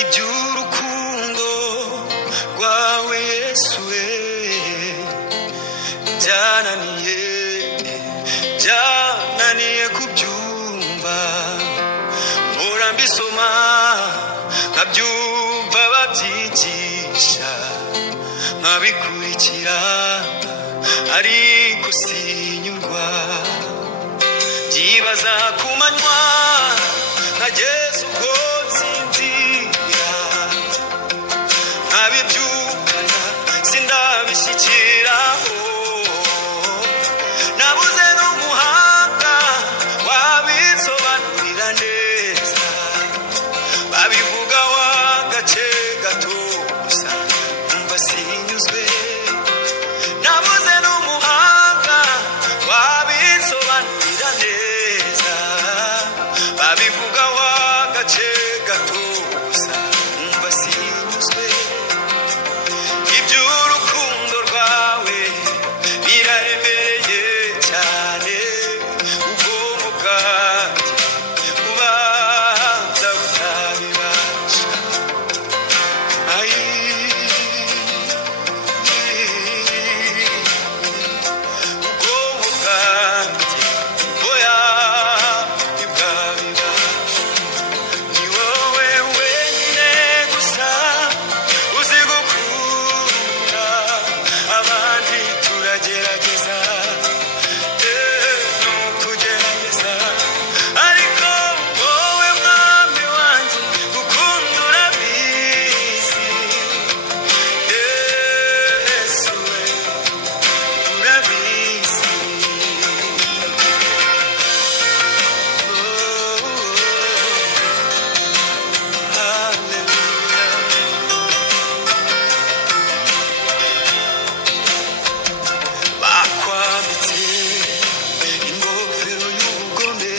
iby'urukundo rwawe Yesu we byananiye kubyumva, mpora mbisoma nkabyumva babyigisha nkabikurikira ariko sinyurwa, byibaza ku manywa nkageza ubwo nsinzira, nkabibyukana sindabishyikiraho, nabuze n'umuhanga wabisobanurira neza, babivugaho agace gato gusa numva sinyuzwe, nabuze n'umuhanga wabisobanurira neza, babivugaho agace gato gusa numva sinyuzwe, iby'urukundo rwawe biraremereye cyane, ubwonko bwanjye bubanza butabibasha, ubwonko bwanjye oya ntibwabibasha, ni wowe wenyine gusa uzi gukunda, abandi turagerageza ni ukugerageza, ariko wowe mwami wanjye gukunda urabizi, Yesu we urabizi, bakwambitse ingofero y'ubugome,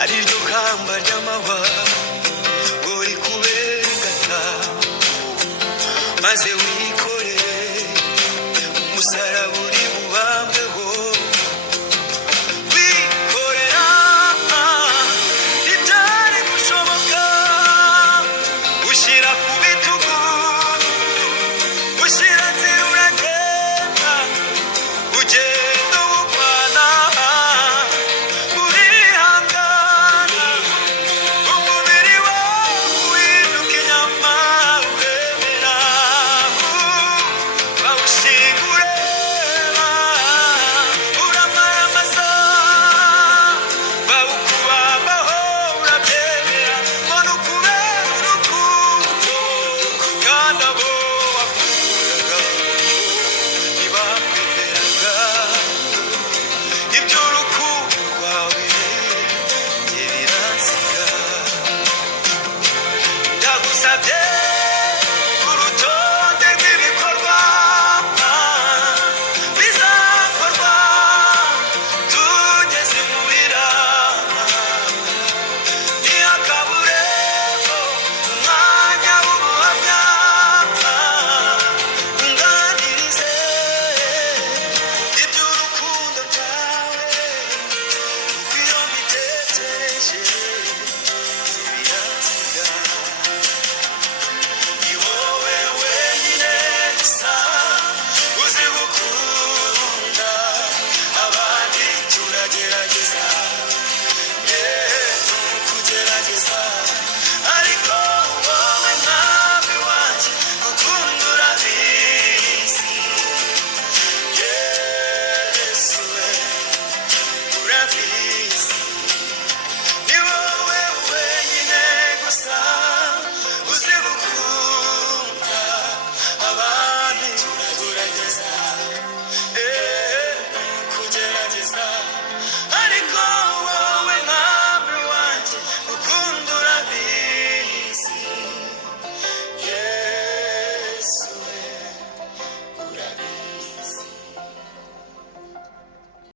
ari ryo kamba ry'amahwa ngo rikubere ingata, maze